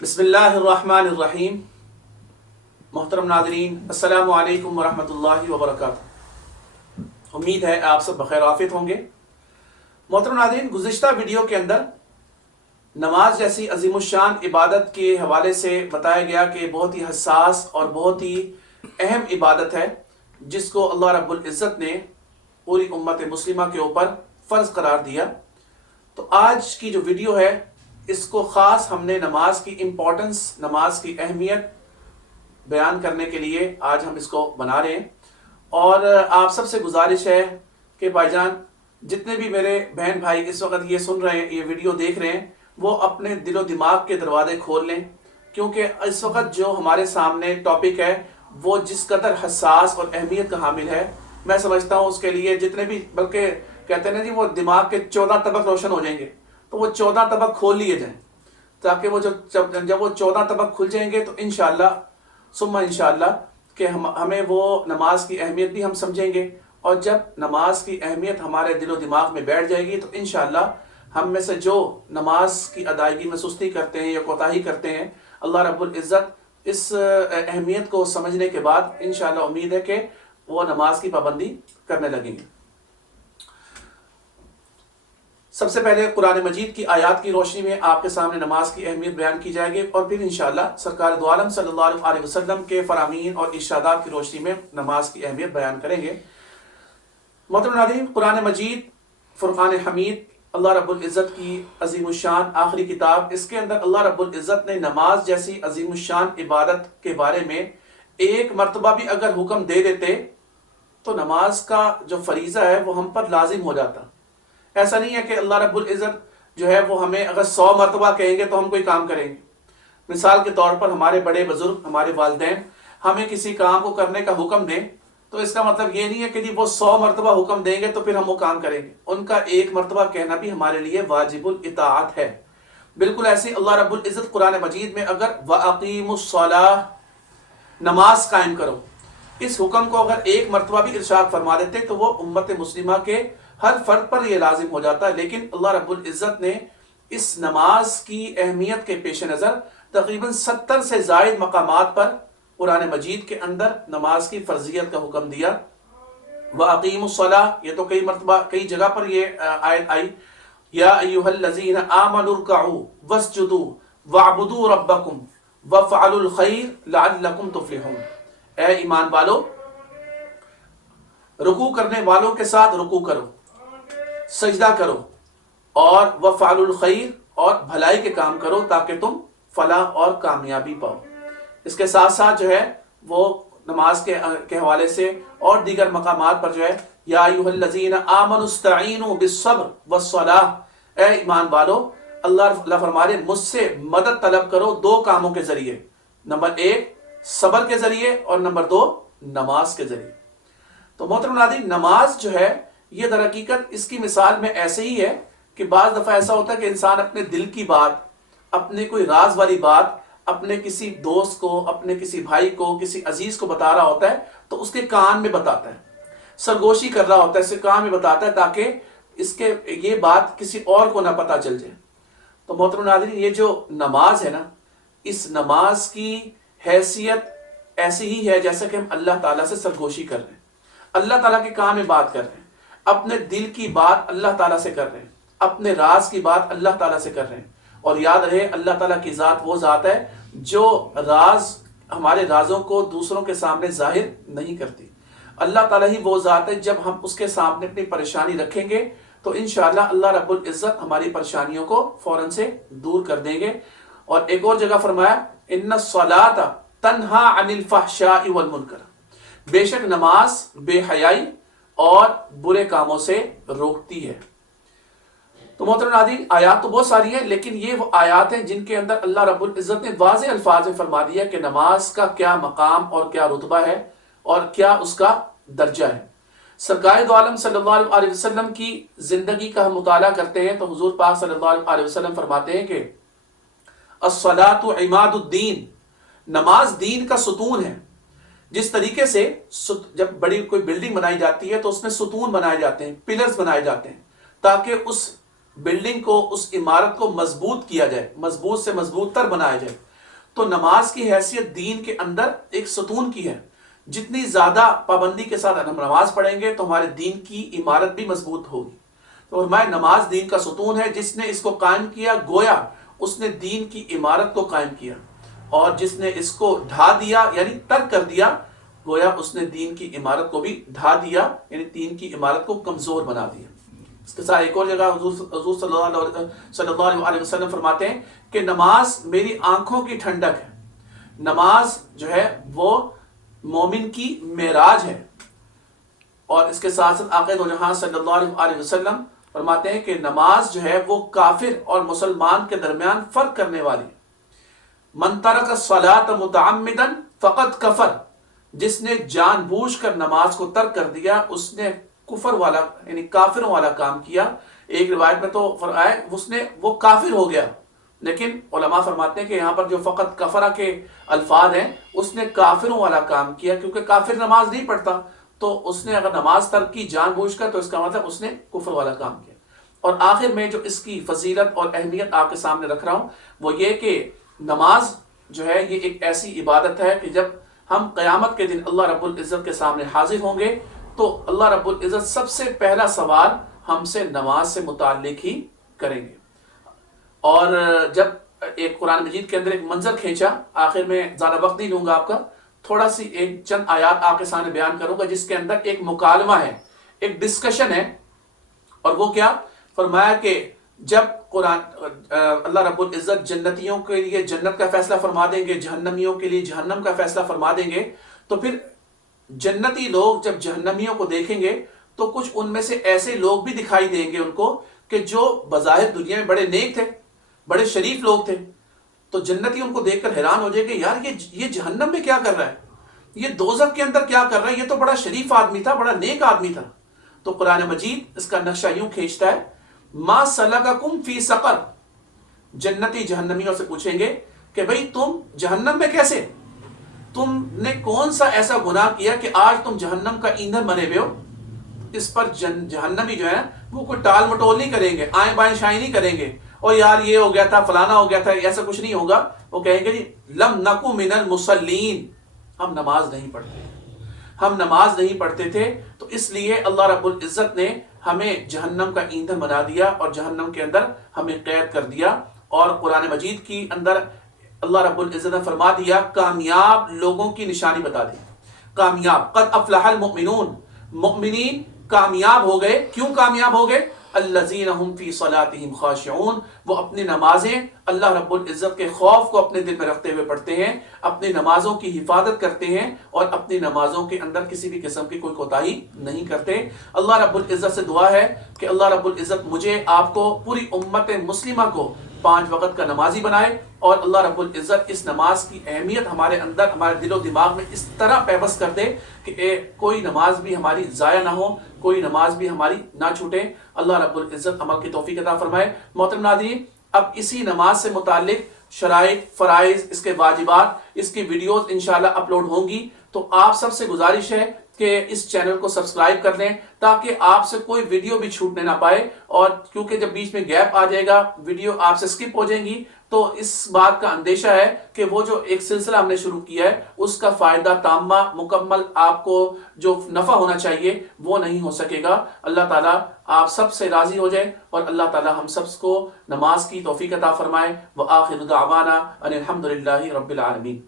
بسم اللہ الرحمن الرحیم۔ محترم ناظرین، السلام علیکم ورحمۃ اللہ وبرکاتہ۔ امید ہے آپ سب بخیر عافیت ہوں گے۔ محترم ناظرین، گزشتہ ویڈیو کے اندر نماز جیسی عظیم الشان عبادت کے حوالے سے بتایا گیا کہ بہت ہی حساس اور بہت ہی اہم عبادت ہے جس کو اللہ رب العزت نے پوری امت مسلمہ کے اوپر فرض قرار دیا۔ تو آج کی جو ویڈیو ہے اس کو خاص ہم نے نماز کی امپورٹنس، نماز کی اہمیت بیان کرنے کے لیے آج ہم اس کو بنا رہے ہیں۔ اور آپ سب سے گزارش ہے کہ بھائی جان، جتنے بھی میرے بہن بھائی اس وقت یہ سن رہے ہیں، یہ ویڈیو دیکھ رہے ہیں، وہ اپنے دل و دماغ کے دروازے کھول لیں، کیونکہ اس وقت جو ہمارے سامنے ٹاپک ہے وہ جس قدر حساس اور اہمیت کا حامل ہے، میں سمجھتا ہوں اس کے لیے جتنے بھی، بلکہ کہتے ہیں نا جی، وہ دماغ کے 14 طبق روشن ہو جائیں گے، تو وہ 14 طبق کھول لیے جائیں، تاکہ وہ جب وہ 14 طبق کھل جائیں گے تو انشاءاللہ ثم انشاءاللہ کہ ہمیں وہ نماز کی اہمیت بھی ہم سمجھیں گے، اور جب نماز کی اہمیت ہمارے دل و دماغ میں بیٹھ جائے گی تو انشاءاللہ ہم میں سے جو نماز کی ادائیگی میں سستی کرتے ہیں یا کوتاہی کرتے ہیں، اللہ رب العزت اس اہمیت کو سمجھنے کے بعد انشاءاللہ امید ہے کہ وہ نماز کی پابندی کرنے لگیں گے۔ سب سے پہلے قرآن مجید کی آیات کی روشنی میں آپ کے سامنے نماز کی اہمیت بیان کی جائے گی، اور پھر انشاءاللہ سرکار دو عالم صلی اللہ علیہ وسلم کے فرامین اور ارشادات کی روشنی میں نماز کی اہمیت بیان کریں گے۔ محترم ناظرین، قرآن مجید فرقان حمید، اللہ رب العزت کی عظیم الشان آخری کتاب، اس کے اندر اللہ رب العزت نے نماز جیسی عظیم الشان عبادت کے بارے میں ایک مرتبہ بھی اگر حکم دے دیتے تو نماز کا جو فریضہ ہے وہ ہم پر لازم ہو جاتا۔ ایسا نہیں ہے کہ اللہ رب العزت جو ہے وہ ہمیں اگر 100 مرتبہ کہیں گے تو ہم کوئی کام کریں گے۔ مثال کے طور پر ہمارے بڑے بزرگ، ہمارے والدین ہمیں کسی کام کو کرنے کا حکم دیں تو اس کا مطلب یہ نہیں ہے کہ جی وہ 100 مرتبہ حکم دیں گے تو پھر ہم وہ کام کریں گے۔ ان کا ایک مرتبہ کہنا بھی ہمارے لیے واجب الاطاعت ہے۔ بالکل ایسے اللہ رب العزت قرآن مجید میں اگر وَأَقِيمُوا الصَّلَاةَ، نماز قائم کرو، اس حکم کو اگر ایک مرتبہ بھی ارشاد فرما دیتے تو وہ امت مسلمہ کے ہر فرد پر یہ لازم ہو جاتا ہے۔ لیکن اللہ رب العزت نے اس نماز کی اہمیت کے پیش نظر تقریباً 70 سے زائد مقامات پر قرآن مجید کے اندر نماز کی فرضیت کا حکم دیا۔ وَأَقِيمُوا الصَّلَاةَ، یہ تو کئی مرتبہ کئی جگہ پر یہ آیت آئی، یا ایھا الذین آمنوا ارکعوا واسجدوا واعبدوا ربکم وافعلوا الخیر لعلکم تفلحون۔ اے ایمان والو، رکوع کرنے والوں کے ساتھ رکوع کرو، سجدہ کرو، اور وفعلوا الخیر، اور بھلائی کے کام کرو تاکہ تم فلاح اور کامیابی پاؤ۔ اس کے ساتھ ساتھ جو ہے وہ نماز کے حوالے سے اور دیگر مقامات پر جو ہے یا ایھا الذین آمنوا استعینوا بالصبر والصلاۃ، اے ایمان والو، اللہ فرما رہے مجھ سے مدد طلب کرو دو کاموں کے ذریعے، نمبر 1 صبر کے ذریعے اور نمبر 2 نماز کے ذریعے۔ تو محترم ناظرین، نماز جو ہے یہ در حقیقت اس کی مثال میں ایسے ہی ہے کہ بعض دفعہ ایسا ہوتا ہے کہ انسان اپنے دل کی بات، اپنے کوئی راز والی بات اپنے کسی دوست کو، اپنے کسی بھائی کو، کسی عزیز کو بتا رہا ہوتا ہے تو اس کے کان میں بتاتا ہے، سرگوشی کر رہا ہوتا ہے، اس کے کان میں بتاتا ہے تاکہ اس کے یہ بات کسی اور کو نہ پتہ چل جائے۔ تو محترم ناظرین، یہ جو نماز ہے نا، اس نماز کی حیثیت ایسی ہی ہے جیسا کہ ہم اللہ تعالیٰ سے سرگوشی کر رہے ہیں، اللہ تعالیٰ کے کان میں بات کر رہے ہیں، اپنے دل کی بات اللہ تعالیٰ سے کر رہے ہیں، اپنے راز کی بات اللہ تعالیٰ سے کر رہے ہیں۔ اور یاد رہے، اللہ تعالیٰ کی ذات وہ ذات ہے جو راز، ہمارے رازوں کو دوسروں کے سامنے ظاہر نہیں کرتی۔ اللہ تعالیٰ ہی وہ ذات ہے، جب ہم اس کے سامنے اپنی پریشانی رکھیں گے تو انشاءاللہ اللہ رب العزت ہماری پریشانیوں کو فوراً سے دور کر دیں گے۔ اور ایک اور جگہ فرمایا ان الصلاۃ تنہا عن الفحشاء والمنکر، بے شک نماز بے حیائی اور برے کاموں سے روکتی ہے۔ تو محترم ناظرین، آیات تو بہت ساری ہیں، لیکن یہ وہ آیات ہیں جن کے اندر اللہ رب العزت نے واضح الفاظ میں فرما دیا کہ نماز کا کیا مقام اور کیا رتبہ ہے اور کیا اس کا درجہ ہے۔ سرکار دو عالم صلی اللہ علیہ وسلم کی زندگی کا ہم مطالعہ کرتے ہیں تو حضور پاک صلی اللہ علیہ وسلم فرماتے ہیں کہ الصلاۃ عماد الدین، نماز دین کا ستون ہے۔ جس طریقے سے جب بڑی کوئی بلڈنگ بنائی جاتی ہے تو اس میں ستون بنائے جاتے ہیں، پلرز بنائے جاتے ہیں تاکہ اس بلڈنگ کو، اس عمارت کو مضبوط کیا جائے، مضبوط سے مضبوط تر بنایا جائے۔ تو نماز کی حیثیت دین کے اندر ایک ستون کی ہے. جتنی زیادہ پابندی کے ساتھ ہم نماز پڑھیں گے تو ہمارے دین کی عمارت بھی مضبوط ہوگی. تو فرمایا نماز دین کا ستون ہے، جس نے اس کو قائم کیا گویا اس نے دین کی عمارت کو قائم کیا، اور جس نے اس کو ڈھا دیا یعنی ترک کر دیا گویا اس نے دین کی عمارت کو بھی ڈھا دیا، یعنی دین کی عمارت کو کمزور بنا دیا. اس کے ساتھ ایک اور جگہ حضور صلی اللہ علیہ وسلم فرماتے ہیں کہ نماز میری آنکھوں کی ٹھنڈک ہے. نماز جو ہے وہ مومن کی معراج ہے. اور اس کے ساتھ ساتھ آقا دو جہاں صلی اللہ علیہ وسلم فرماتے ہیں کہ نماز جو ہے وہ کافر اور مسلمان کے درمیان فرق کرنے والی. من ترک الصلاۃ متعمدا فقد کفر، جس نے جان بوجھ کر نماز کو ترک کر دیا اس نے کفر والا یعنی کافروں والا کام کیا. ایک روایت میں تو فرمایا وہ کافر ہو گیا، لیکن علماء فرماتے ہیں کہ یہاں پر جو فقط کفرہ کے الفاظ ہیں اس نے کافروں والا کام کیا، کیونکہ کافر نماز نہیں پڑھتا، تو اس نے اگر نماز ترک کی جان بوجھ کر تو اس کا مطلب اس نے کفر والا کام کیا. اور آخر میں جو اس کی فضیلت اور اہمیت آپ کے سامنے رکھ رہا ہوں وہ یہ کہ نماز جو ہے یہ ایک ایسی عبادت ہے کہ جب ہم قیامت کے دن اللہ رب العزت کے سامنے حاضر ہوں گے تو اللہ رب العزت سب سے پہلا سوال ہم سے نماز سے متعلق ہی کریں گے. اور جب ایک قرآن مجید کے اندر ایک منظر کھینچا، آخر میں زیادہ وقت نہیں لوں گا آپ کا، تھوڑا سی ایک چند آیات آپ کے سامنے بیان کروں گا جس کے اندر ایک مکالمہ ہے، ایک ڈسکشن ہے. اور وہ کیا فرمایا کہ جب قرآن اللہ رب العزت جنتیوں کے لیے جنت کا فیصلہ فرما دیں گے، جہنمیوں کے لیے جہنم کا فیصلہ فرما دیں گے، تو پھر جنتی لوگ جب جہنمیوں کو دیکھیں گے تو کچھ ان میں سے ایسے لوگ بھی دکھائی دیں گے ان کو کہ جو بظاہر دنیا میں بڑے نیک تھے، بڑے شریف لوگ تھے. تو جنتی ان کو دیکھ کر حیران ہو جائے کہ یار یہ جہنم میں کیا کر رہا ہے، یہ دوزخ کے اندر کیا کر رہا ہے، یہ تو بڑا شریف آدمی تھا، بڑا نیک آدمی تھا. تو قرآن مجید اس کا نقشہ یوں کھینچتا ہے، ما سلککم فی سقر، جنتی جہنمیوں سے پوچھیں گے کہ بھئی تم جہنم میں کیسے، تم نے کون سا ایسا گناہ کیا کہ آج تم جہنم کا ایندھن بنے ہوئے ہو. اس پر جہنمی جو ہے وہ کوئی ٹال مٹول نہیں کریں گے، آئیں بائیں شائیں نہیں کریں گے اور یار یہ ہو گیا تھا فلانا ہو گیا تھا، ایسا کچھ نہیں ہوگا. وہ کہیں گے جی لم نکو من المصلین، ہم نماز نہیں پڑھتے، ہم نماز نہیں پڑھتے تھے. تو اس لیے اللہ رب العزت نے ہمیں جہنم کا ایندھن بنا دیا اور جہنم کے اندر ہمیں قید کر دیا. اور قرآن مجید کی اندر اللہ رب العزت نے فرما دیا، کامیاب لوگوں کی نشانی بتا دی. کامیاب، قد افلح المؤمنون، مؤمنین کامیاب ہو گئے. کیوں کامیاب ہو گئے؟ الذین هم فی صلاتہم خاشعون، وہ اپنی نمازیں اللہ رب العزت کے خوف کو اپنے دل میں رکھتے ہوئے پڑھتے ہیں، اپنی نمازوں کی حفاظت کرتے ہیں اور اپنی نمازوں کے اندر کسی بھی قسم کی کوئی کوتاہی نہیں کرتے. اللہ رب العزت سے دعا ہے کہ اللہ رب العزت مجھے، آپ کو، پوری امت مسلمہ کو 5 وقت کا نمازی بنائے، اور اللہ رب العزت اس نماز کی اہمیت ہمارے اندر، ہمارے دل و دماغ میں اس طرح پیوست کر دے کہ کوئی نماز بھی ہماری ضائع نہ ہو، کوئی نماز بھی ہماری نہ چھوٹے. اللہ رب العزت عمل کی توفیق عطا فرمائے. محترم ناظرین، اب اسی نماز سے متعلق شرائط، فرائض، اس کے واجبات، اس کی ویڈیوز انشاءاللہ اپلوڈ ہوں گی. تو آپ سب سے گزارش ہے کہ اس چینل کو سبسکرائب کر لیں تاکہ آپ سے کوئی ویڈیو بھی چھوٹنے نہ پائے. اور کیونکہ جب بیچ میں گیپ آ جائے گا، ویڈیو آپ سے سکپ ہو جائیں گی، تو اس بات کا اندیشہ ہے کہ وہ جو ایک سلسلہ ہم نے شروع کیا ہے اس کا فائدہ تامہ مکمل آپ کو جو نفع ہونا چاہیے وہ نہیں ہو سکے گا. اللہ تعالیٰ آپ سب سے راضی ہو جائے اور اللہ تعالیٰ ہم سب کو نماز کی توفیق عطا فرمائے. وآخر دعوانا ان الحمد للہ رب العالمین.